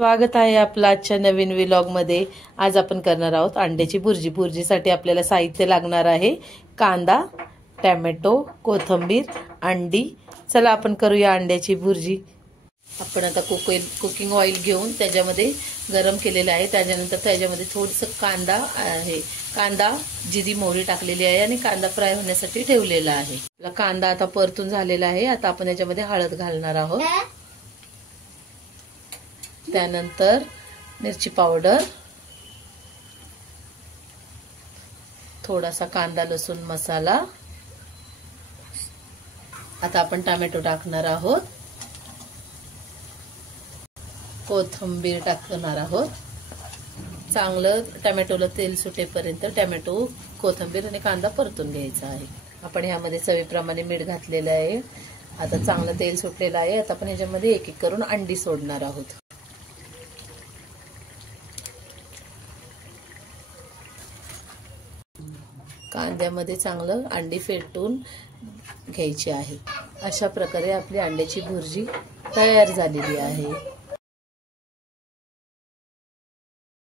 स्वागत आहे आपलं आजच्या नवीन व्लॉग मध्ये। आज आपण करणार आहोत अंड्याची भुर्जी। भुर्जीसाठी आपल्याला साहित्य लागणार आहे कांदा, टोमॅटो, कोथिंबीर, अंडी। चला आपण करूया अंड्याची भुर्जी। आपण आता कुकिंग ऑइल घेऊन त्याच्यामध्ये गरम केलेले आहे। त्यानंतर त्याच्यामध्ये थोडंसं कांदा आहे, कांदा जिरी मोहरी टाकलेली आहे आणि कांदा फ्राय होण्यासाठी ठेवलेला आहे। कांदा आता परतून झालेला आहे। आता आपण याच्यामध्ये हळद घालणार आहोत, त्यानंतर मिरची पावडर, थोडासा कांदा लसूण मसाला। आता आपण टोमॅटो टाकणार आहोत, कोथिंबीर टाकणार आहोत। चांगलं टोमॅटोला तेल सुटेपर्यंत टोमॅटो, कोथिंबीर आणि कांदा परतून घ्यायचा आहे। आपण ह्यामध्ये चवीप्रमाणे मीठ घातलेलं आहे। आता चांगलं तेल सुटलेलं आहे। आता आपण ह्याच्यामध्ये एक एक करून अंडी सोडणार आहोत। कांद्यामध्ये चांगलं अंडी फेटून घ्यायची आहे। अशा प्रकारे आपली अंड्याची भुर्जी तयार झालेली आहे।